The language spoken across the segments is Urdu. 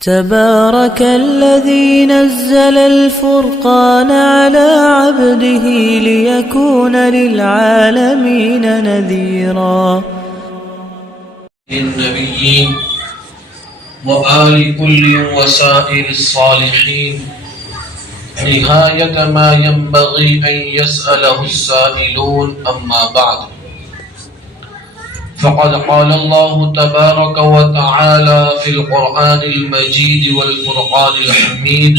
تبارك الذي نزل الفرقان على عبده ليكون للعالمين نذيرا. النبيين وآل كل وسائر الصالحين نهاية ما ينبغي أن يسأله السائلون. أما بعد، فقد قال الله تبارك وتعالى في القرآن المجيد والفرقان الحميد: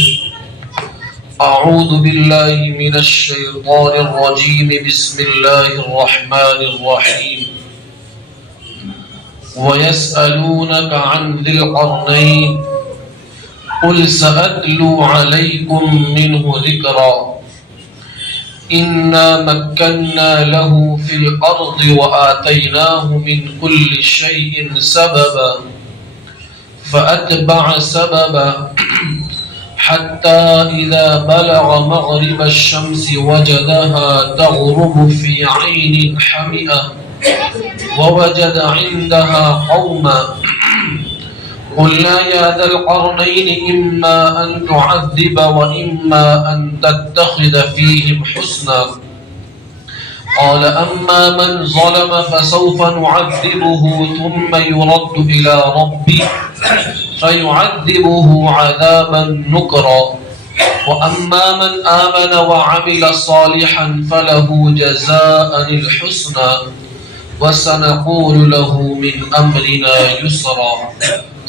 أعوذ بالله من الشيطان الرجيم، بسم الله الرحمن الرحيم. ويسألونك عن ذي القرنين قل سأتلو عليكم منه ذكرا إنا مكنا له في الأرض وآتيناه من كل شيء سببا فأتبع سببا حتى إذا بلغ مغرب الشمس وجدها تغرب في عين حمئة ووجد عندها قوما قلنا يا ذا القرنين إما أن تعذب وإما أن تتخذ فيهم حسنا قال أما من ظلم فسوف نعذبه ثم يرد إلى ربه فيعذبه عذابا نكرا وأما من آمن وعمل صالحا فله جزاء الحسنى وسنقول له من أمرنا يسرا.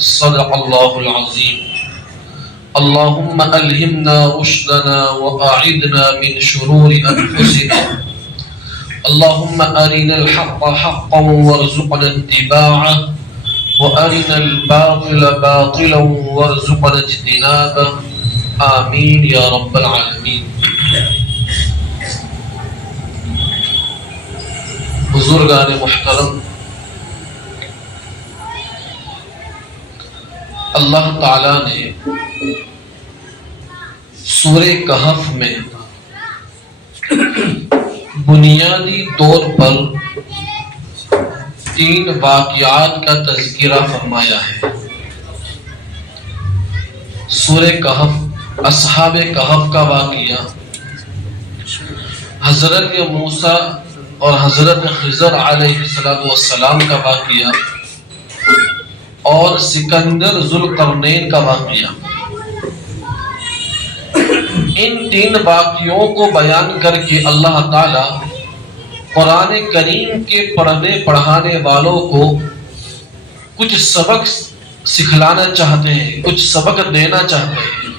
صدق الله العظيم. اللهم ألهمنا رشدنا وأعذنا من شرور أنفسنا. اللهم أرنا الحق حقا وارزقنا اتباعه وأرنا الباطل باطلا وارزقنا اجتنابه. آمين يا رب العالمين. بزرگان محترم، اللہ تعالیٰ نے سورہ کہف میں بنیادی طور پر 3 واقعات کا تذکرہ فرمایا ہے. سورہ کہف، اصحاب کہف کا واقعہ، حضرت موسیٰ اور حضرت خضر علیہ السلام کا واقعہ اور سکندر ذوالقرنین کا واقعہ. ان 3 واقعوں کو بیان کر کے اللہ تعالی قرآن کریم کے پڑھنے پڑھانے والوں کو کچھ سبق سکھلانا چاہتے ہیں، کچھ سبق دینا چاہتے ہیں.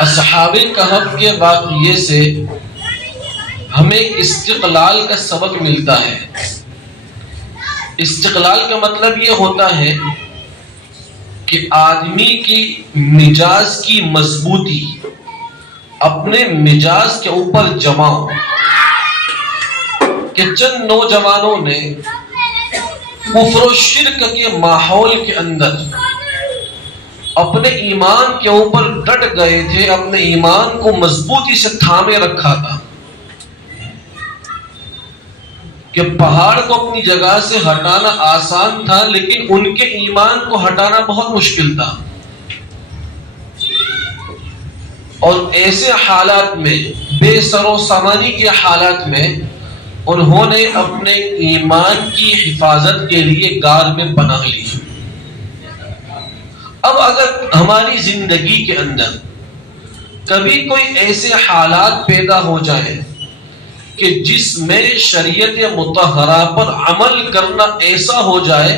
اصحاب کہف کے واقعے سے ہمیں استقلال کا سبق ملتا ہے. استقلال کا مطلب یہ ہوتا ہے کہ آدمی کی مزاج کی مضبوطی اپنے مزاج کے اوپر جمع ہو. کہ چند نوجوانوں نے کفر و شرک کے ماحول کے اندر اپنے ایمان کے اوپر ڈٹ گئے تھے، اپنے ایمان کو مضبوطی سے تھامے رکھا تھا کہ پہاڑ کو اپنی جگہ سے ہٹانا آسان تھا لیکن ان کے ایمان کو ہٹانا بہت مشکل تھا. اور ایسے حالات میں، بے سر و سامانی کے حالات میں، انہوں نے اپنے ایمان کی حفاظت کے لیے غار میں پناہ لی. اب اگر ہماری زندگی کے اندر کبھی کوئی ایسے حالات پیدا ہو جائے کہ جس میں شریعت مطہرہ پر عمل کرنا ایسا ہو جائے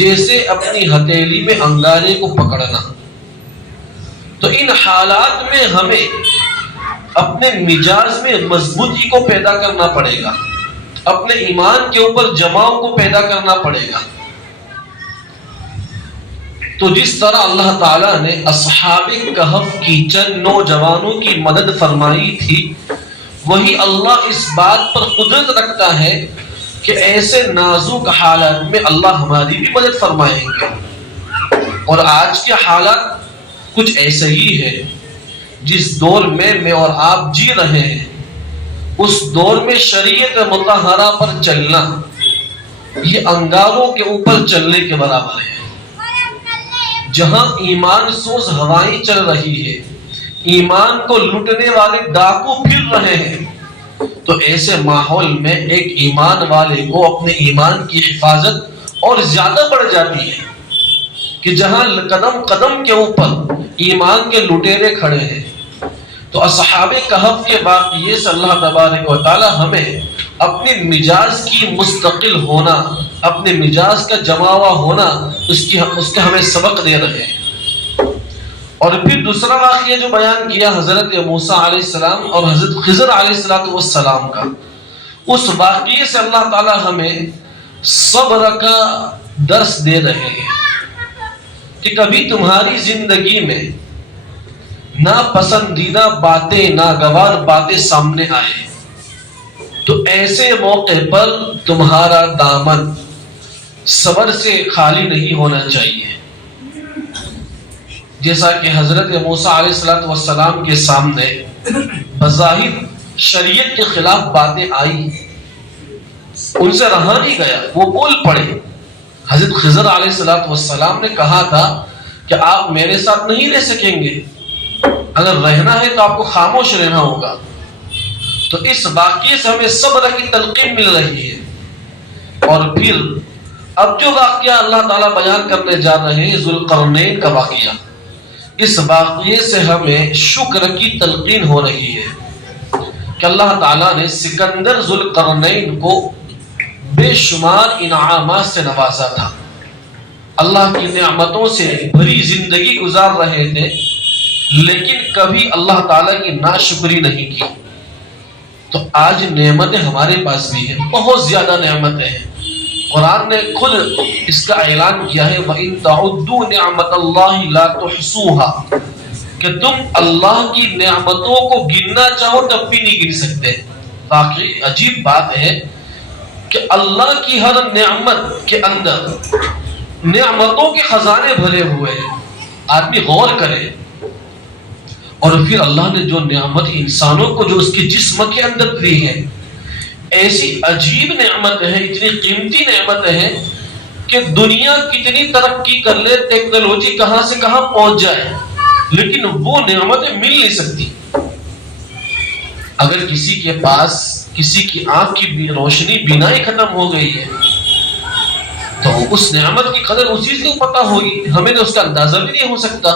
جیسے اپنی ہتھیلی میں انگارے کو پکڑنا، تو ان حالات میں ہمیں اپنے مزاج میں مضبوطی کو پیدا کرنا پڑے گا، اپنے ایمان کے اوپر جماؤ کو پیدا کرنا پڑے گا. تو جس طرح اللہ تعالیٰ نے اصحاب کہف کی چند نوجوانوں کی مدد فرمائی تھی، وہی اللہ اس بات پر قدرت رکھتا ہے کہ ایسے نازک حالات میں اللہ ہماری بھی مدد فرمائیں گے. اور آج کے حالات کچھ ایسے ہی ہے. جس دور میں اور آپ جی رہے ہیں، اس دور میں شریعت مطہرہ پر چلنا یہ انگاروں کے اوپر چلنے کے برابر ہے. جہاں ایمان سوز ہوائیں چل رہی ہے، ایمان کو لوٹنے والے ڈاکو پھر رہے ہیں، تو ایسے ماحول میں ایک ایمان والے کو اپنے ایمان کی حفاظت اور زیادہ بڑھ جاتی ہے کہ جہاں قدم قدم کے اوپر ایمان کے لٹیرے کھڑے ہیں۔ تو اصحاب کہف کے واقعے سے اللہ تبارک و تعالی ہمیں اپنے مزاج کی مستقل ہونا، اپنے مزاج کا جماوا ہونا، اس کا ہمیں سبق دے رہے ہیں۔ اور پھر دوسرا واقعہ جو بیان کیا حضرت موسیٰ علیہ السلام اور حضرت خضر علیہ السلام کا، اس واقعے سے اللہ تعالی ہمیں صبر کا درس دے رہے ہیں کہ کبھی تمہاری زندگی میں ناپسندیدہ باتیں، ناگوار باتیں سامنے آئے تو ایسے موقع پر تمہارا دامن صبر سے خالی نہیں ہونا چاہیے۔ جیسا کہ حضرت موسیٰ علیہ السلام کے سامنے بظاہر شریعت کے خلاف باتیں آئی، ان سے رہا نہیں گیا، وہ بول پڑے۔ حضرت خضر علیہ السلام نے کہا تھا کہ آپ میرے ساتھ نہیں رہ سکیں گے، اگر رہنا ہے تو آپ کو خاموش رہنا ہوگا۔ تو اس واقعے سے ہمیں صبر کی تلقین مل رہی ہے۔ اور پھر اب جو واقعہ اللہ تعالیٰ بیان کرنے جا رہے ہیں ذوالقرنین کا واقعہ، اس واقعے سے ہمیں شکر کی تلقین ہو رہی ہے کہ اللہ تعالیٰ نے سکندر ذوالقرنین کو بے شمار انعامات سے نوازا تھا، اللہ کی نعمتوں سے بھری زندگی گزار رہے تھے، لیکن کبھی اللہ تعالیٰ کی ناشکری نہیں کی۔ تو آج نعمتیں ہمارے پاس بھی ہیں، بہت زیادہ نعمتیں ہیں۔ قرآن نے خود اس کا اعلان کیا ہے وَإِن تَعُدُّوا نِعْمَةَ اللَّهِ لَا تُحْصُوهَا، کہ تم اللہ کی نعمتوں کو گننا چاہو تب بھی نہیں گن سکتے۔ واقعی عجیب بات ہے کہ اللہ کی ہر نعمت کے اندر نعمتوں کے خزانے بھرے ہوئے ہیں، آدمی غور کرے۔ اور پھر اللہ نے جو نعمت انسانوں کو جو اس کے جسم کے اندر دی ہے، ایسی عجیب نعمت ہے، اتنی قیمتی نعمت ہے کہ دنیا کتنی ترقی کر لے، ٹیکنالوجی کہاں سے کہاں پہنچ جائے، لیکن وہ نعمتیں مل نہیں سکتی۔ اگر کسی کے پاس کسی کی آنکھ کی روشنی بینائی ختم ہو گئی ہے تو اس نعمت کی قدر اسی سے پتہ ہوگی، ہمیں اس کا اندازہ بھی نہیں ہو سکتا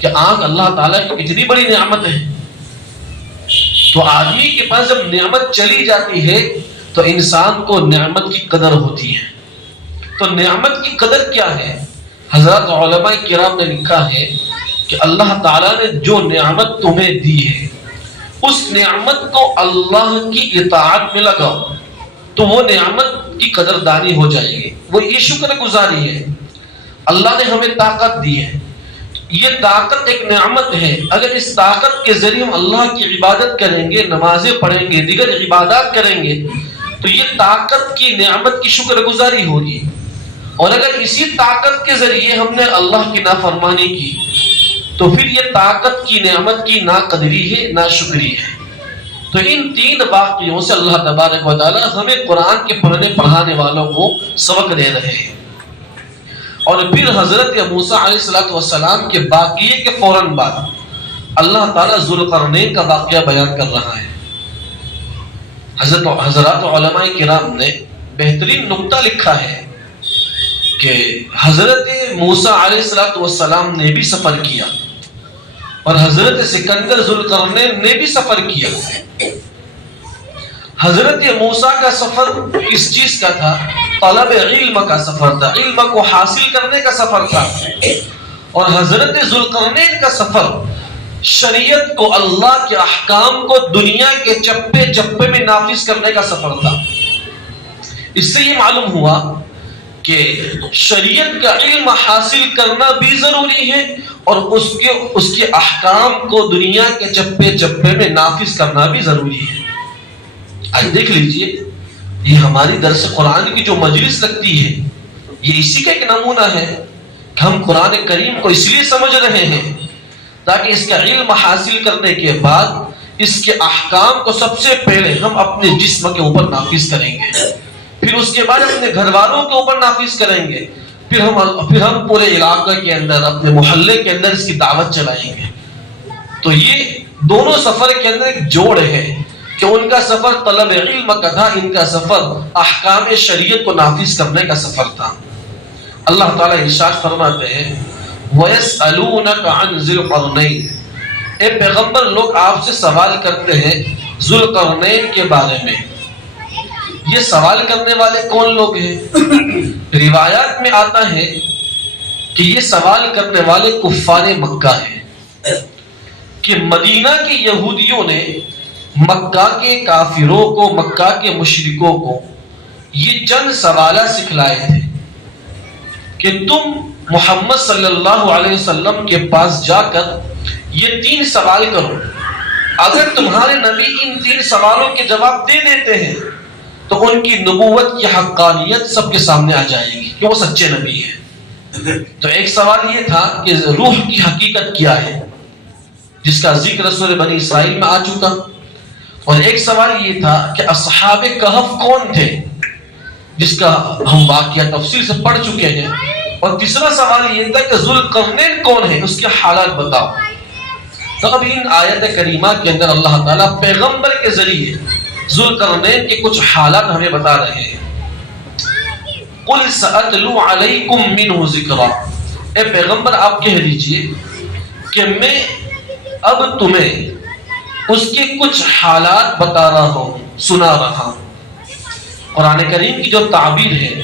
کہ آنکھ اللہ تعالیٰ کی کتنی بڑی نعمت ہے۔ تو آدمی کے پاس جب نعمت چلی جاتی ہے تو انسان کو نعمت کی قدر ہوتی ہے۔ تو نعمت کی قدر کیا ہے؟ حضرات علماء کرام نے لکھا ہے کہ اللہ تعالیٰ نے جو نعمت تمہیں دی ہے، اس نعمت کو اللہ کی اطاعت میں لگاؤ تو وہ نعمت کی قدردانی ہو جائے گی، وہ یہ شکر گزاری ہے۔ اللہ نے ہمیں طاقت دی ہے، یہ طاقت ایک نعمت ہے، اگر اس طاقت کے ذریعے ہم اللہ کی عبادت کریں گے، نمازیں پڑھیں گے، دیگر عبادات کریں گے تو یہ طاقت کی نعمت کی شکر گزاری ہوگی۔ اور اگر اسی طاقت کے ذریعے ہم نے اللہ کی نافرمانی کی تو پھر یہ طاقت کی نعمت کی ناقدری ہے، ناشکری ہے۔ تو ان تین واقعوں سے اللہ تبارک و تعالی ہمیں قرآن کے پڑھنے پڑھانے والوں کو سبق دے رہے ہیں۔ اور پھر حضرت موسیٰ علیہ السلام کے واقعے کے فوراً بعد اللہ تعالیٰ ذوالقرنین کا واقعہ بیان کر رہا ہے۔ حضرات علماء کرام نے بہترین نقطہ لکھا ہے کہ حضرت موسیٰ علیہ السلام نے بھی سفر کیا اور حضرت سکندر ذوالقرنین نے بھی سفر کیا۔ حضرت موسیٰ کا سفر کس چیز کا تھا؟ طلب علم کا سفر تھا، علم کو حاصل کرنے کا سفر تھا۔ اور حضرت ذوالقرنین کا سفر شریعت کو، اللہ کے احکام کو دنیا کے چپے چپے میں نافذ کرنے کا سفر تھا۔ اس سے یہ معلوم ہوا کہ شریعت کا علم حاصل کرنا بھی ضروری ہے اور اس کے احکام کو دنیا کے چپے چپے میں نافذ کرنا بھی ضروری ہے۔ آج دیکھ لیجئے، یہ ہماری درس قرآن کی جو مجلس لگتی ہے یہ اسی کا ایک نمونہ ہے کہ ہم قرآن کریم کو اس لیے سمجھ رہے ہیں تاکہ اس کا علم حاصل کرنے کے بعد اس کے احکام کو سب سے پہلے ہم اپنے جسم کے اوپر نافذ کریں گے، پھر اس کے بعد اپنے گھر والوں کے اوپر نافذ کریں گے، پھر ہم پورے علاقے کے اندر اپنے محلے کے اندر اس کی دعوت چلائیں گے. تو یہ دونوں سفر کے اندر ایک جوڑ ہے کہ ان کا سفر طلب علم کا تھا, ان کا سفر احکام شریعت کو نافذ کرنے کا سفر تھا. اللہ تعالیٰ ارشاد فرماتے ہیں وَيَسْأَلُونَكَ عَنْ ذِي الْقَرْنَيْنِ, اے پیغمبر لوگ آپ سے سوال کرتے ہیں ذو القرنین کے بارے میں. یہ سوال کرنے والے کون لوگ ہیں؟ روایات میں آتا ہے کہ یہ سوال کرنے والے کفار مکہ ہیں کہ مدینہ کے یہودیوں نے مکہ کے کافروں کو, مکہ کے مشرکوں کو یہ چند سوالات سکھلائے تھے کہ تم محمد صلی اللہ علیہ وسلم کے پاس جا کر یہ 3 سوال کرو. اگر تمہارے نبی ان 3 سوالوں کے جواب دے دیتے ہیں تو ان کی نبوت کی حقانیت سب کے سامنے آ جائے گی کہ وہ سچے نبی ہیں. تو ایک سوال یہ تھا کہ روح کی حقیقت کیا ہے, جس کا ذکر سورہ بنی اسرائیل میں آ چکا. اور ایک سوال یہ تھا کہ اصحاب کہف کون تھے, جس کا ہم واقعہ تفصیل سے پڑھ چکے ہیں. اور تیسرا سوال یہ تھا کہ ذو القرنین کون ہے, اس کے حالات بتاؤ. تو اب ان آیت کریمہ کے اندر اللہ تعالیٰ پیغمبر کے ذریعے ذو القرنین کے کچھ حالات ہمیں بتا رہے ہیں. قُلْ سَأَتْلُو عَلَيْكُمْ مِنْهُ ذِكْرًا, اے پیغمبر آپ کہہ دیجئے کہ میں اب تمہیں اس کے کچھ حالات بتا رہا ہوں, سنا رہا ہوں. قرآن کریم کی جو تعبیر ہے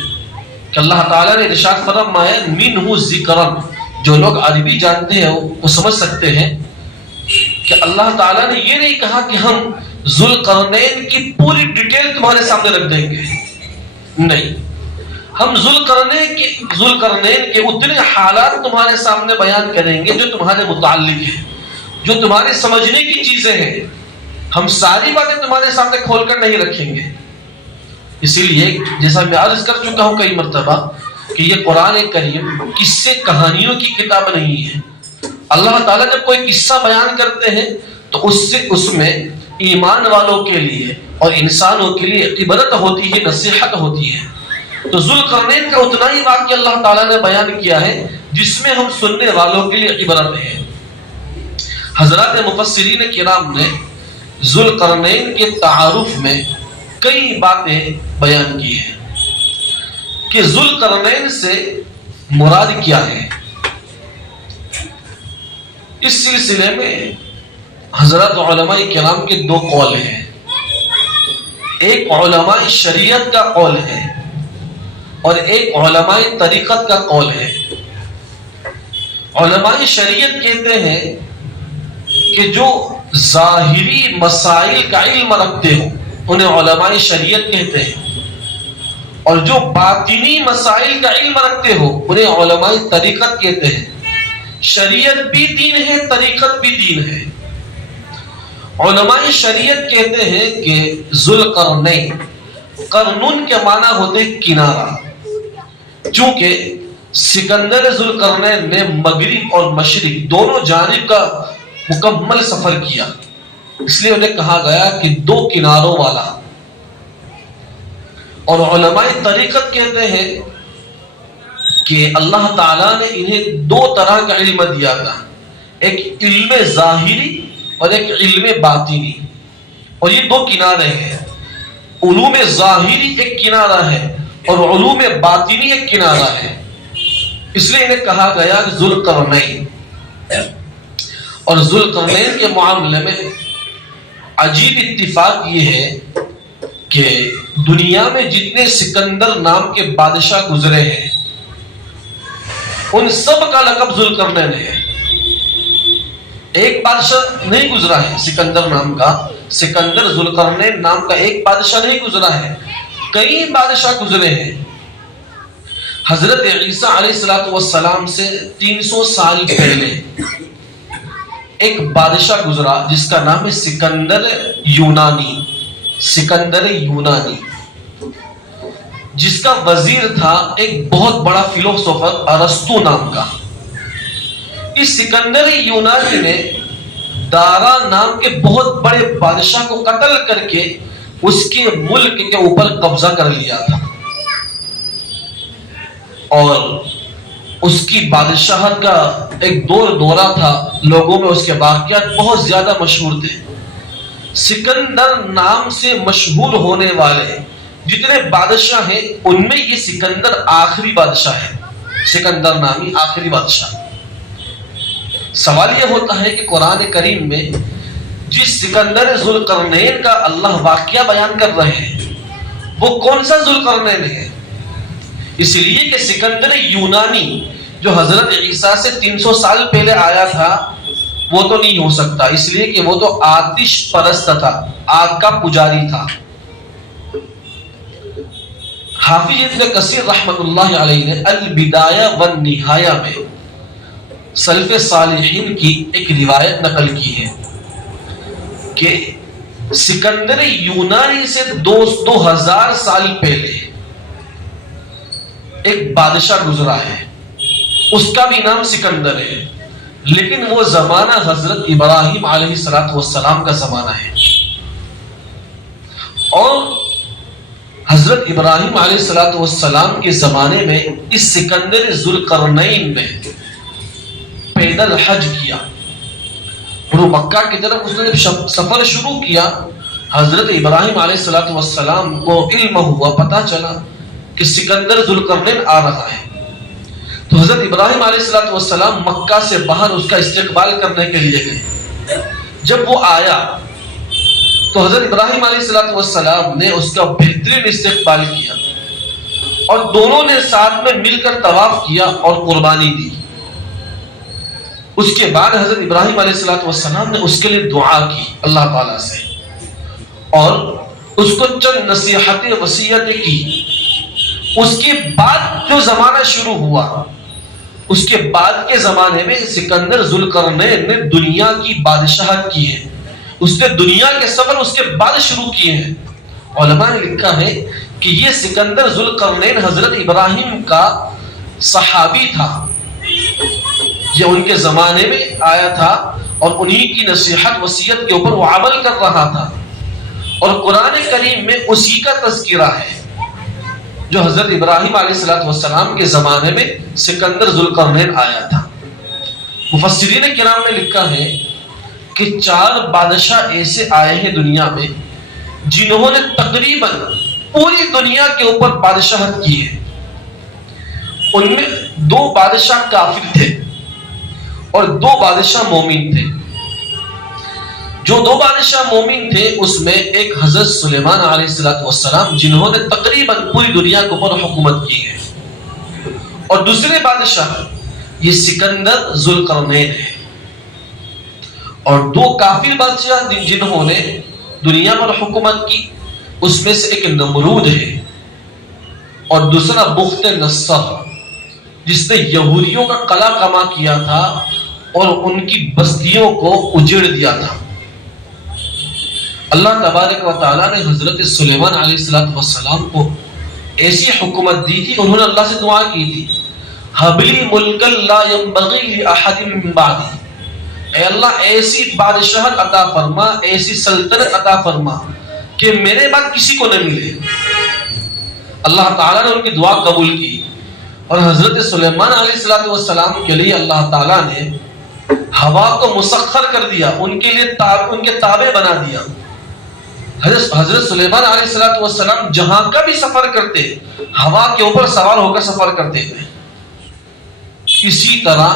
کہ اللہ تعالیٰ نے ارشاد فرمایا منہ ذکرًا, جو لوگ عربی جانتے ہیں وہ سمجھ سکتے ہیں کہ اللہ تعالیٰ نے یہ نہیں کہا کہ ہم ذو القرنین کی پوری ڈیٹیل تمہارے سامنے رکھ دیں گے. نہیں, ہم ذو القرنین کے اتنے حالات تمہارے سامنے بیان کریں گے جو تمہارے متعلق ہیں, جو تمہارے سمجھنے کی چیزیں ہیں. ہم ساری باتیں تمہارے سامنے کھول کر نہیں رکھیں گے. اسی لیے جیسا میں عرض کر چکا ہوں کئی مرتبہ کہ یہ قرآن کریم قصے کہانیوں کی کتاب نہیں ہے. اللہ تعالیٰ جب کوئی قصہ بیان کرتے ہیں تو اس میں ایمان والوں کے لیے اور انسانوں کے لیے عبرت ہوتی ہے, نصیحت ہوتی ہے. تو ذو القرنین کا اتنا ہی واقعہ اللہ تعالیٰ نے بیان کیا ہے جس میں ہم سننے والوں کے لیے عبرت ہے. حضرات مفسرین کرام نے ذو القرنین کے تعارف میں کئی باتیں بیان کی ہیں کہ ذو القرنین سے مراد کیا ہے. اس سلسلے میں حضرات علماء کرام کے 2 قول ہیں. ایک علماء شریعت کا قول ہے اور ایک علماء طریقت کا قول ہے. علماء شریعت کہتے ہیں کہ جو ظاہری مسائل کا علم رکھتے ہوں انہیں علماء شریعت کہتے ہیں, اور جو باطنی مسائل کا علم رکھتے ہو انہیں علماء طریقت کہتے ہیں. شریعت بھی دین ہے, طریقت بھی دین ہے. علماء شریعت کہتے ہیں کہ ذو القرنین, قرنون کے معنی ہوتے کنارہ, چونکہ سکندر ذو القرنین نے مغرب اور مشرق دونوں جانب کا مکمل سفر کیا, اس لیے انہیں کہا گیا کہ 2 کناروں والا. اور علماء طریقت کہتے ہیں کہ اللہ تعالیٰ نے انہیں 2 طرح کا علم دیا تھا, ایک علم ظاہری اور ایک علم باطنی. اور یہ 2 کنارے ہیں. علوم ظاہری ایک کنارہ ہے اور علوم باطنی ایک کنارہ ہے, اس لیے انہیں کہا گیا ذو القرنین. اور ذو القرنین کے معاملے میں عجیب اتفاق یہ ہے کہ دنیا میں جتنے سکندر نام کے بادشاہ گزرے ہیں ان سب کا لقب ذو القرنین ہے. ایک بادشاہ نہیں گزرا ہے سکندر نام کا, سکندر ذو القرنین نام کا ایک بادشاہ نہیں گزرا ہے, کئی بادشاہ گزرے ہیں. حضرت عیسیٰ علیہ السلام سے 300 سال پہلے ایک بادشاہ گزرا جس کا نام ہے سکندر یونانی. سکندر یونانی جس کا وزیر تھا ایک بہت بڑا فلسفر ارسطو نام کا. اس سکندر یونانی نے دارا نام کے بہت بڑے بادشاہ کو قتل کر کے اس کے ملک کے اوپر قبضہ کر لیا تھا, اور اس کی بادشاہت کا ایک دورہ تھا، لوگوں میں اس کے واقعات بہت زیادہ مشہور تھے۔ سکندر نام سے مشہور ہونے والے جتنے بادشاہ ہیں ان میں یہ سکندر آخری بادشاہ ہے، سکندر نامی آخری بادشاہ۔ سوال یہ ہوتا ہے کہ قرآن کریم میں جس سکندر ذوالقرنین کا اللہ واقعہ بیان کر رہے ہیں وہ کون سا ذوالقرنین ہے؟ اس لیے کہ سکندر یونانی جو حضرت عیسیٰ سے 300 سال پہلے آیا تھا وہ تو نہیں ہو سکتا، اس لیے کہ وہ تو آتش پرست تھا، آگ کا پجاری تھا۔ حافظ ابن کثیر رحمۃ اللہ علیہ نے البدایہ والنہایہ میں سلف صالحین کی ایک روایت نقل کی ہے کہ سکندر یونانی سے 2000 سال پہلے ایک بادشاہ گزرا ہے، اس کا بھی نام سکندر ہے، لیکن وہ زمانہ حضرت ابراہیم علیہ السلام کا زمانہ ہے، اور حضرت ابراہیم علیہ السلام کے زمانے میں اس سکندر ذوالقرنین نے پیدل حج کیا، اور مکہ کی طرف اس نے سفر شروع کیا۔ حضرت ابراہیم علیہ السلام کو علم ہوا، پتہ چلا کہ سکندر ذوالقرنین آ رہا ہے، تو حضرت ابراہیم علیہ السلام مکہ سے باہر اس کا استقبال کرنے کے لیے گئے۔ جب وہ آیا تو حضرت ابراہیم علیہ السلام نے اس کا بہترین استقبال کیا، اور دونوں نے ساتھ میں مل کر طواف کیا اور قربانی دی۔ اس کے بعد حضرت ابراہیم علیہ السلام نے اس کے لیے دعا کی اللہ تعالیٰ سے، اور اس کو چند نصیحتیں وصیتیں کی۔ اس کے بعد جو زمانہ شروع ہوا، اس کے بعد کے زمانے میں سکندر ذوالقرنین نے دنیا کی بادشاہت کی ہے، اس نے دنیا کے سفر اس کے بعد شروع کیے ہیں۔ علماء نے لکھا ہے کہ یہ سکندر ذوالقرنین حضرت ابراہیم کا صحابی تھا، یہ ان کے زمانے میں آیا تھا اور انہی کی نصیحت وصیت کے اوپر وہ عمل کر رہا تھا، اور قرآن کریم میں اسی کا تذکرہ ہے جو حضرت ابراہیم علیہ السلام کے زمانے میں سکندر ذوالقرنین آیا تھا۔ مفسرین کرام نے لکھا ہے کہ 4 بادشاہ ایسے آئے ہیں دنیا میں جنہوں نے تقریباً پوری دنیا کے اوپر بادشاہت کی ہے۔ ان میں 2 بادشاہ کافر تھے اور 2 بادشاہ مومن تھے۔ جو 2 بادشاہ مومن تھے اس میں ایک حضرت سلیمان علیہ السلام جنہوں نے تقریباً پوری دنیا کے اوپر حکومت کی ہے، اور دوسرے بادشاہ یہ سکندر ذوالقرنین ہے۔ اور 2 کافر بادشاہ جنہوں نے دنیا پر حکومت کی اس میں سے ایک نمرود ہے اور دوسرا بخت نصر جس نے یہودیوں کا قلع کما کیا تھا اور ان کی بستیوں کو اجڑ دیا تھا۔ اللہ تبارک و تعالیٰ نے حضرت سلیمان علیہ السلام کو ایسی حکومت دی تھی، انہوں نے اللہ سے دعا کی تھی هَبْ لِي مُلْكًا لَا يَنْبَغِي لِأَحَدٍ مِّن بَعْدِي، اے اللہ ایسی بادشاہت عطا فرما، ایسی سلطنت عطا فرما کہ میرے بعد کسی کو نہ ملے۔ اللہ تعالیٰ نے ان کی دعا قبول کی، اور حضرت سلیمان علیہ السلام کے لیے اللہ تعالیٰ نے ہوا کو مسخر کر دیا، ان کے لیے ان کے تابع بنا دیا۔ حضرت سلیمان علیہ السلام جہاں کا بھی سفر کرتے ہوا کے اوپر سوار ہو کر سفر کرتے تھے۔ اسی طرح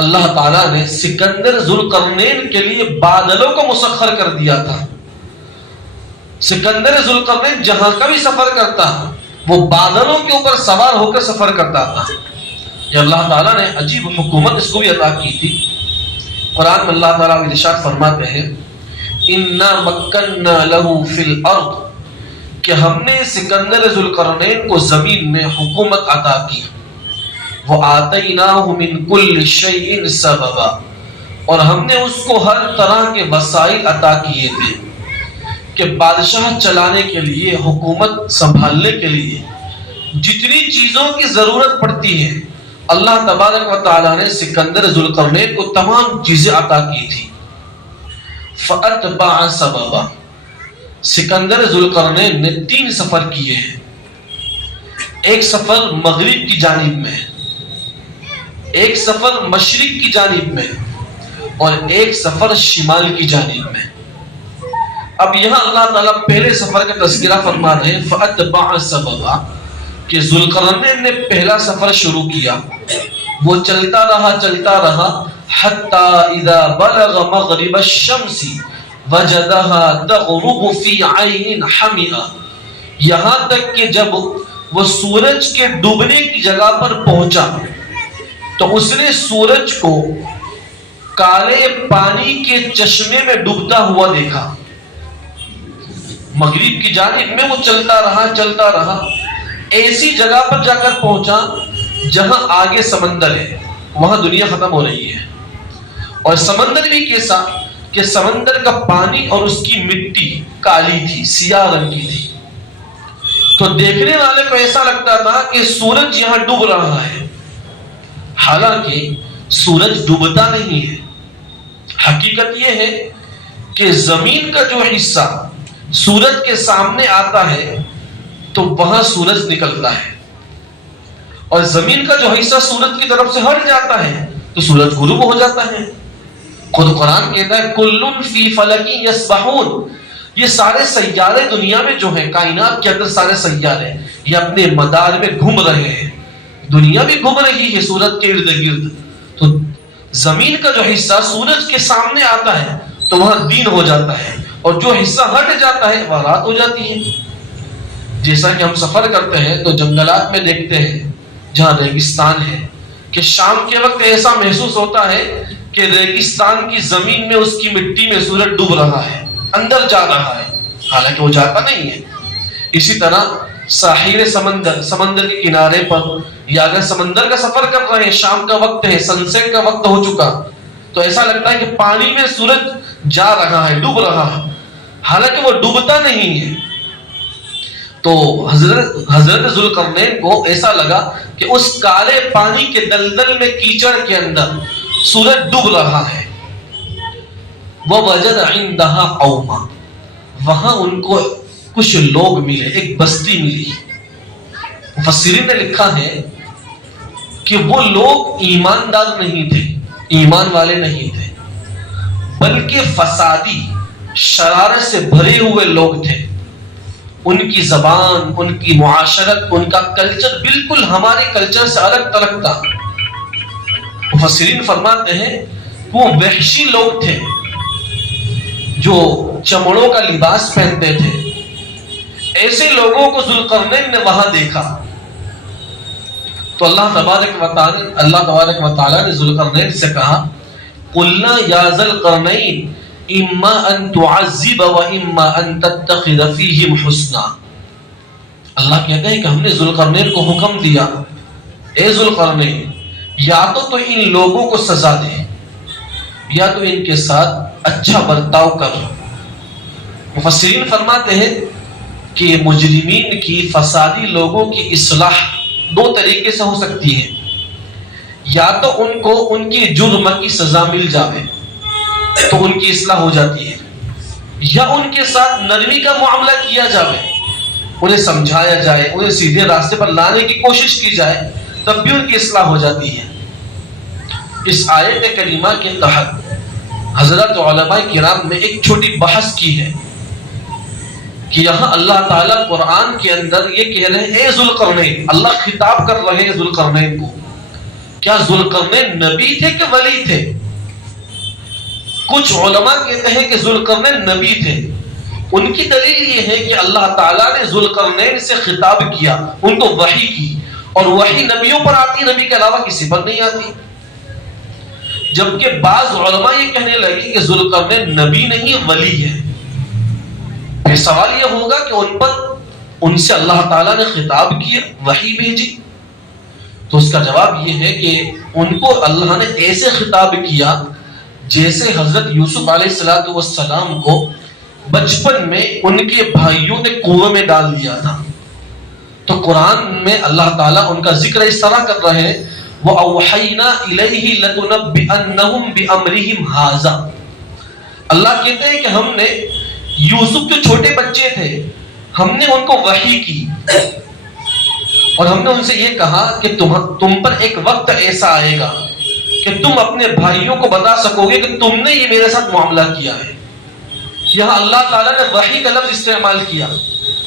اللہ تعالیٰ نے سکندر ذوالقرنین کے لیے بادلوں کو مسخر کر دیا تھا۔ سکندر ذوالقرنین جہاں کا بھی سفر کرتا وہ بادلوں کے اوپر سوار ہو کر سفر کرتا تھا۔ یہ اللہ تعالیٰ نے عجیب حکومت اس کو بھی عطا کی تھی۔ قرآن میں اللہ تعالیٰ ارشاد فرماتے ہیں اِنَّا مَكَّنَّا لَهُ فِي الْأَرْضِ، کہ ہم نے سکندر ذوالقرنین کو زمین میں حکومت عطا کی۔ وَآتَيْنَاهُ مِن كُلِّ شَيْءٍ سَبَبًا، اور ہم نے اس کو ہر طرح کے وسائل عطا کیے تھے کہ بادشاہ چلانے کے لیے، حکومت سنبھالنے کے لیے جتنی چیزوں کی ضرورت پڑتی ہے اللہ تبارک و تعالیٰ نے سکندر ذوالقرنین کو تمام چیزیں عطا کی تھی۔ فَأَتْبَعَ سَبَبًا، سکندر ذوالقرنین نے 3 سفر کیے ہیں۔ ایک سفر مغرب کی جانب میں، ایک سفر مشرق کی جانب میں اور ایک سفر شمال کی جانب میں. اب یہاں اللہ تعالیٰ پہلے سفر کا تذکرہ فرما رہے ہیں فَأَتْبَعَ سَبَبًا کہ ذوالقرنین نے پہلا سفر شروع کیا. وہ چلتا رہا حَتَّى إِذَا بَلَغَ مَغْرِبَ الشَّمْسِ وَجَدَهَا تَغْرُبُ فِي عَيْنٍ حَمِئَةٍ یہاں تک کہ جب وہ سورج کے ڈوبنے کی جگہ پر پہنچا تو اس نے سورج کو کالے پانی کے چشمے میں ڈوبتا ہوا دیکھا. مغرب کی جانب میں وہ چلتا رہا ایسی جگہ پر جا کر پہنچا جہاں آگے سمندر ہے. وہاں دنیا ختم ہو رہی ہے اور سمندر بھی کیسا کہ سمندر کا پانی اور اس کی مٹی کالی تھی, سیاہ رنگ کی تھی. تو دیکھنے والے کو ایسا لگتا تھا کہ سورج یہاں ڈوب رہا ہے, حالانکہ سورج ڈوبتا نہیں ہے. حقیقت یہ ہے کہ زمین کا جو حصہ سورج کے سامنے آتا ہے تو وہاں سورج نکلتا ہے, اور زمین کا جو حصہ سورج کی طرف سے ہٹ جاتا ہے تو سورج غروب ہو جاتا ہے. خود قرآن کہتا ہے کُلٌّ فِي فَلَكٍ يَسْبَحُونَ یہ سارے سیارے دنیا میں جو ہیں, کائنات کے اندر سارے سیارے یہ اپنے مدار میں گھوم رہے ہیں. دنیا بھی گھوم رہی ہے سورج کے ارد گرد. تو زمین کا جو حصہ سورج کے سامنے آتا ہے تو وہاں دن ہو جاتا ہے, اور جو حصہ ہٹ جاتا ہے وہ رات ہو جاتی ہے. جیسا کہ ہم سفر کرتے ہیں تو جنگلات میں دیکھتے ہیں جہاں ریگستان ہے کہ شام کے وقت ایسا محسوس ہوتا ہے کہ ریگستان کی زمین میں اس کی مٹی میں سورج ڈوب رہا ہے, اندر جا رہا ہے, حالانکہ وہ جاتا نہیں ہے. اسی طرح ساحل سمندر کے کنارے پر یا اگر سمندر کا سفر کر رہے ہیں, شام کا وقت ہے, سن سیٹ کا وقت ہو چکا, تو ایسا لگتا ہے کہ پانی میں سورج جا رہا ہے, ڈوب رہا ہے, حالانکہ وہ ڈوبتا نہیں ہے. تو حضرت ذوالقرنین کو ایسا لگا کہ اس کالے پانی کے دلدل میں کیچڑ کے اندر سورج ڈوب رہا ہے. وَوَجَدَ عِندَهَا قَوْمًا وہاں ان کو کچھ لوگ ملے, ایک بستی ملی. مفسرین نے لکھا ہے کہ وہ لوگ ایماندار نہیں تھے, ایمان والے نہیں تھے, بلکہ فسادی شرارت سے بھرے ہوئے لوگ تھے. ان کی زبان, ان کی معاشرت, ان کا کلچر بالکل ہمارے کلچر سے الگ تلگ تھا. مفسرین فرماتے ہیں وہ وحشی لوگ تھے جو چمڑوں کا لباس پہنتے تھے. ایسے لوگوں کو ذوالقرنین نے وہاں دیکھا تو اللہ تبارک و تعالی نے ذوالقرنین سے کہا قلنا یا ذا القرنین اما ان تعذب و اما ان تتخذ فیہم حسنا. اللہ کہتے ہیں کہ ہم نے ذوالقرنین کو حکم دیا اے ذوالقرنین یا تو ان لوگوں کو سزا دے یا تو ان کے ساتھ اچھا برتاؤ کر. مفسرین فرماتے ہیں کہ مجرمین کی, فسادی لوگوں کی اصلاح دو طریقے سے ہو سکتی ہے. یا تو ان کو ان کی جرم کی سزا مل جاوے تو ان کی اصلاح ہو جاتی ہے, یا ان کے ساتھ نرمی کا معاملہ کیا جاوے, انہیں سمجھایا جائے, انہیں سیدھے راستے پر لانے کی کوشش کی جائے, تب بھی ان کی اصلاح ہو جاتی ہے. اس آیت کریمہ کے تحت حضرت علماء کرام نے ایک چھوٹی بحث کی ہے کہ یہاں اللہ تعالیٰ قرآن کے اندر یہ کہہ رہے ہیں اے ذوالقرنین, اللہ خطاب کر رہے ہیں ذوالقرنین کو. کیا ذوالقرنین نبی تھے کہ ولی تھے؟ کچھ علماء کہتے ہیں کہ ذوالقرنین نبی تھے. ان کی دلیل یہ ہے کہ اللہ تعالیٰ نے ذوالقرنین سے خطاب کیا, ان کو وحی کی, اور وحی نبیوں پر آتی, نبی کے علاوہ کسی پر نہیں آتی. جبکہ بعض علماء یہ کہنے لگے کہ ذوالقرنین نبی نہیں ولی ہے. پھر سوال یہ ہوگا کہ ان سے اللہ تعالیٰ نے خطاب کیا, وحی بھیجی, تو اس کا جواب یہ ہے کہ ان کو اللہ نے ایسے خطاب کیا جیسے حضرت یوسف علیہ السلام کو بچپن میں ان کے بھائیوں نے کنویں میں ڈال دیا تھا. تو قرآن میں اللہ تعالیٰ ان کا ذکر اس طرح کر رہے ہیں وَأَوْحَيْنَا إِلَيْهِ لَتُنَبِّئَنَّهُمْ بِأَمْرِهِمْ هَٰذَا. اللہ کہتے ہیں کہ ہم نے یوسف جو چھوٹے بچے تھے ہم نے ان کو وحی کی اور ہم نے ان سے یہ کہا کہ تم پر ایک وقت ایسا آئے گا کہ تم اپنے بھائیوں کو بتا سکو گے کہ تم نے یہ میرے ساتھ معاملہ کیا ہے. یہاں اللہ تعالیٰ نے وحی کا لفظ استعمال کیا،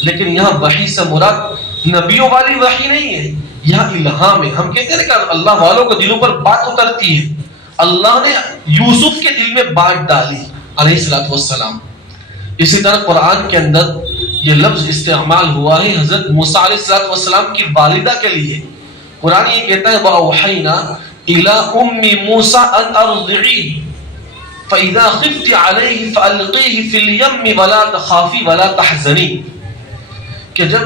لیکن یہاں وحی سے مراد نبیوں والی وحی نہیں ہے، یہاں الہام ہے. ہم کہتے ہیں کہ اللہ والوں کو دلوں پر بات اترتی ہے، اللہ نے یوسف کے دل میں بات ڈالی علیہ الصلوۃ والسلام. اسی طرح قرآن کے اندر یہ لفظ استعمال ہوا ہے حضرت موسیٰ علیہ الصلوۃ والسلام کی والدہ کے لیے. قرآن یہ کہتا ہے وَأَوْحَيْنَا إِلَىٰ أُمِّ مُوسَىٰ أَنْ أَرْضِعِيهِ فَإِذَا خِفْتِ عَلَيْهِ فَأَلْقِيهِ فِي الْيَمِّ وَلَا تَخَافِي وَلَا تَحْزَنِي. کہ جب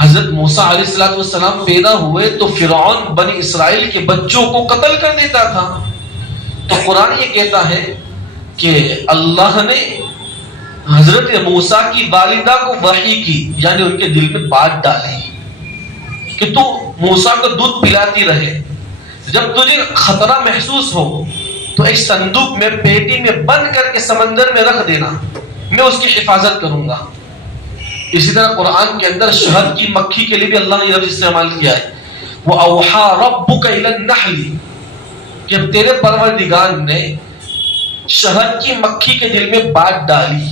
حضرت موسیٰ علیہ الصلوۃ والسلام پیدا ہوئے تو فرعون بنی اسرائیل کے بچوں کو قتل کر دیتا تھا. تو قرآن یہ کہتا ہے کہ اللہ نے حضرت موسیٰ کی والدہ کو وحی کی، یعنی ان کے دل میں بات ڈالی کہ تو موسیٰ کو دودھ پلاتی رہے، جب تجھے خطرہ محسوس ہو تو ایک صندوق میں پیٹی میں بند کر کے سمندر میں رکھ دینا، میں اس کی حفاظت کروں گا. اسی طرح قرآن کے اندر شہد کی مکھی کے لیے بھی اللہ نے یہ لفظ استعمال کیا ہے وَأَوْحَىٰ رَبُّكَ إِلَى النَّحْلِ، کہ تیرے پروردگار نے شہد کی مکھی کے دل میں بات ڈالی.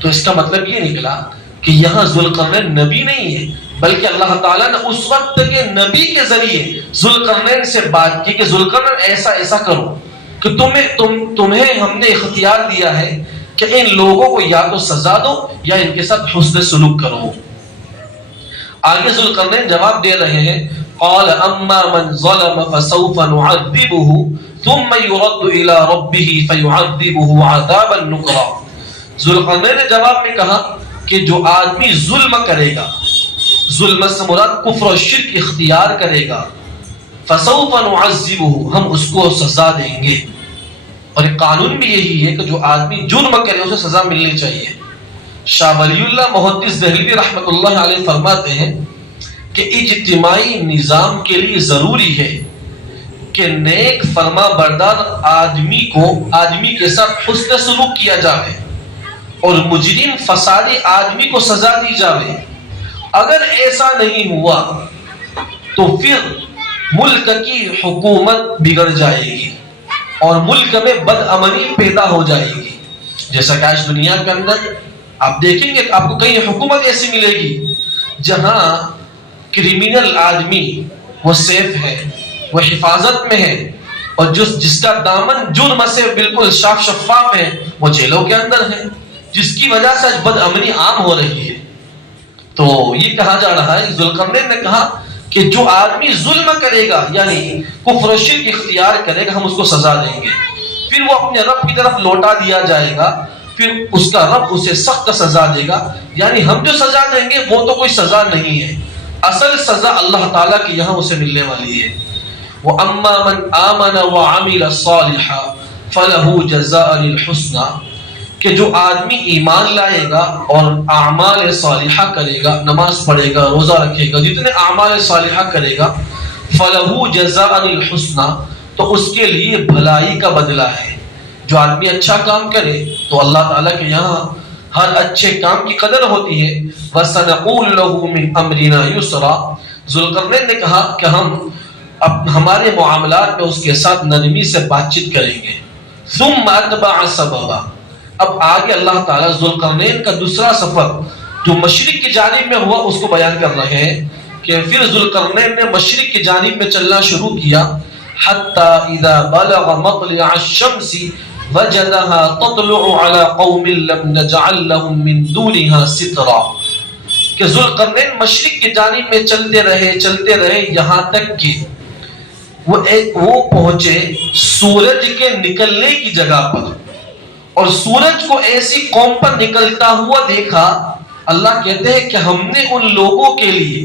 تو اس کا مطلب یہ نکلا کہ یہاں ذوالقرنین نبی نہیں ہے، بلکہ اللہ تعالیٰ نے اس وقت کے نبی کے ذریعے ذوالقرنین سے بات کی کہ ذوالقرنین ایسا ایسا کرو کہ تمہیں ہم نے اختیار دیا ہے کہ ان لوگوں کو یا تو سزا دو یا ان کے ساتھ حسن سلوک کرو. آگے ذوالقرنین جواب دے رہے ہیں قال اما من ظلم فسوف نعذبه ثم يرد الى ربه فيعذبه عذابا نكرا. ذوالقرنین نے جواب میں کہا کہ جو آدمی ظلم کرے گا، ظلم سے مراد کفر و شرک اختیار کرے گا، فسوف نعذبه، ہم اس کو سزا دیں گے. اور ایک قانون بھی یہی ہے کہ جو آدمی جرم کرے اسے سزا ملنی چاہیے. شاہ ولی اللہ محدث دہلوی رحمۃ اللہ علیہ فرماتے ہیں کہ اجتماعی نظام کے لیے ضروری ہے کہ نیک فرما بردار آدمی کے ساتھ حسن سلوک کیا جائے اور مجرم فسادی آدمی کو سزا دی جائے. اگر ایسا نہیں ہوا تو پھر ملک کی حکومت بگڑ جائے گی اور ملک میں بد امنی پیدا ہو جائے گی. جیسا کہ آج دنیا کے اندر آپ دیکھیں گے آپ کو کئی حکومت ایسی ملے گی جہاں کرمینل آدمی وہ سیف ہے، وہ حفاظت میں ہے، اور جس کا دامن جرم سے بالکل صاف شفاف ہے وہ جیلوں کے اندر ہے، جس کی وجہ سے بد امنی عام ہو رہی ہے. تو یہ کہا جا رہا ہے، ذوالقرنین نے کہا کہ جو آدمی ظلم کرے گا یعنی کفر و شرک اختیار کرے گا ہم اس کو سزا دیں گے، پھر وہ اپنے رب کی طرف لوٹا دیا جائے گا، پھر اس کا رب اسے سخت سزا دے گا. یعنی ہم جو سزا دیں گے وہ تو کوئی سزا نہیں ہے، اصل سزا اللہ تعالیٰ کی یہاں اسے ملنے والی ہے. وَأَمَّا مَنْ آمَنَ وَعَمِلَ صَالِحًا فَلَهُ جَزَاءً الْحُسْنَى، کہ جو آدمی ایمان لائے گا اور اعمال صالحہ کرے گا، نماز پڑھے گا، روزہ رکھے گا، جتنے اعمال صالحہ کرے گا، فَلَهُ جَزَاءً الْحُسْنَى، تو اس کے لیے بھلائی کا بدلہ ہے. جو آدمی اچھا کام کرے تو اللہ تعالیٰ کے یہاں ہر اچھے کام کی قدر ہوتی ہے. وَسَنَقُولُ لَهُ مِنْ أَمْرِنَا يُسْرًا، ذوالقرنین نے کہا کہ ہم ہمارے معاملات میں اس کے ساتھ نرمی سے بات چیت کریں گے. ثُمَّ أَتْبَعَ سَبَبًا، اب آگے اللہ تعالیٰ ذوالقرنین کا دوسرا سفر جو مشرق کی جانب میں ہوا اس کو بیان کر رہے ہیں کہ پھر ذوالقرنین نے مشرق کی جانب میں چلنا شروع کیا. حَتَّى إِذَا بَلَغَ مَطْلِعَ الشَّمْسِ وَجَدَهَا تَطْلُعُ عَلَى قَوْمٍ لَمْ نَجْعَلْ لَهُم مِّن دُونِهَا سِتْرًا، کہ ذوالقرنین مشرق کی جانب میں چلتے رہے یہاں تک کہ وہ پہنچے سورج کے نکلنے کی جگہ پر، اور سورج کو ایسی قوم پر نکلتا ہوا دیکھا. اللہ کہتے ہیں کہ ہم نے ان لوگوں کے لیے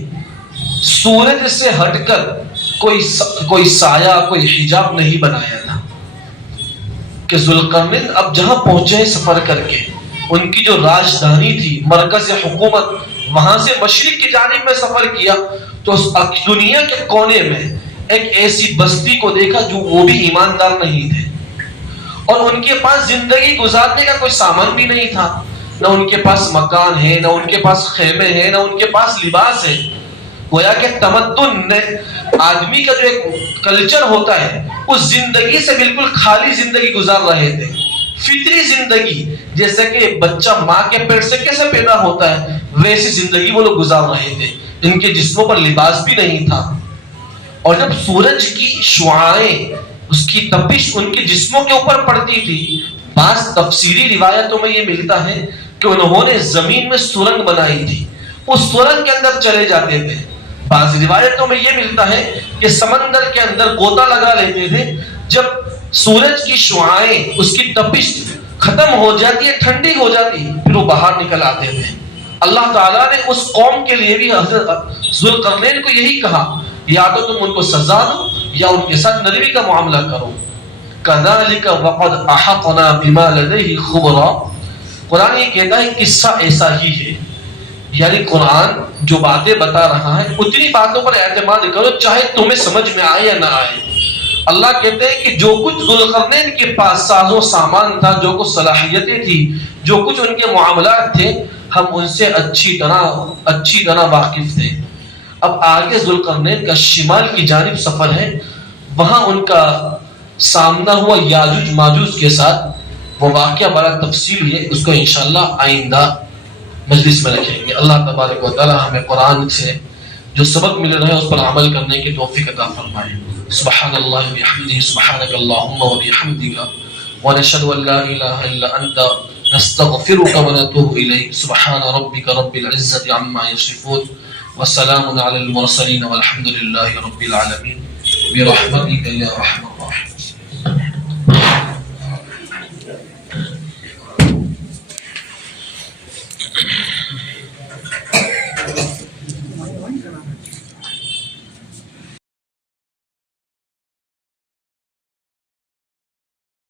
سورج سے ہٹ کر کوئی سایہ، کوئی حجاب نہیں بنایا تھا. کہ ذوالقرنین اب جہاں پہنچے سفر کر کے، ان کی جو راجدھانی تھی، مرکز حکومت، وہاں سے مشرق کی جانب میں سفر کیا تو دنیا کے کونے میں ایک ایسی بستی کو دیکھا جو وہ بھی ایماندار نہیں تھے، اور ان کے پاس زندگی گزارنے کا کوئی سامان بھی نہیں تھا، نہ ان کے پاس مکان ہے، نہ ان کے پاس خیمے ہیں، نہ ان کے پاس لباس ہے. گویا کہ تمدن نے آدمی کا جو ایک کلچر ہوتا ہے اس زندگی سے بالکل خالی زندگی گزار رہے تھے، فطری زندگی، جیسے کہ بچہ ماں کے پیٹ سے کیسے پیدا ہوتا ہے ویسی زندگی وہ لوگ گزار رہے تھے. ان کے جسموں پر لباس بھی نہیں تھا، اور جب سورج کی شعاعیں، اس کی تپش ان کے جسموں کے اوپر پڑتی تھی، بعض تفسیری روایتوں میں یہ ملتا ہے کہ انہوں نے زمین میں سرنگ بنائی تھی، اس سرنگ کے اندر چلے جاتے تھے. بعض روایتوں میں یہ ملتا ہے کہ سمندر کے اندر غوطہ لگا لیتے تھے، جب سورج کی شعاعیں، اس کی تپش ختم ہو جاتی ہے، ٹھنڈی ہو جاتی، پھر وہ باہر نکل آتے تھے. اللہ تعالیٰ نے اس قوم کے لیے بھی حضرت ذوالقرنین کو یہی کہا، یا تو تم ان کو سزا دو یا ان کے ساتھ نرمی کا معاملہ کرو. كَذَلِكَ وَقَدْ أَحَطْنَا بِمَا لَدَيْهِ خُبْرًا. قرآن یہ کہتا ہے قصہ ایسا ہی ہے، یعنی قرآن جو باتیں بتا رہا ہے اتنی باتوں پر اعتماد کرو چاہے تمہیں سمجھ میں آئے یا نہ آئے. اللہ کہتے ہیں کہ جو کچھ ذوالقرنین کے پاس ساز و سامان تھا، جو کچھ صلاحیتیں تھی، جو کچھ ان کے معاملات تھے، ہم ان سے اچھی طرح واقف تھے. اب آگے ذوالقرنین کا شمال کی جانب سفر ہے، وہاں ان کا سامنا ہوا یاجوج ماجوج کے ساتھ. وہ واقعہ بڑا تفصیل ہے، اس کو انشاءاللہ آئندہ مجلس میں رکھیں گے. اللہ تبارک و تعالی ہمیں قرآن سے جو سبق مل رہے ہیں اس پر عمل کرنے کی توفیق عطا فرمائے. سبحان اللہ بحمدہ، سبحانک اللہم وبحمدک، ونشہد ان لا الہ الا انت، نستغفرک ونتوب الیک. سبحان ربک رب العزة عما یصفون، وسلام علی المرسلین، والحمد للہ رب العالمین، برحمتک یا رحمن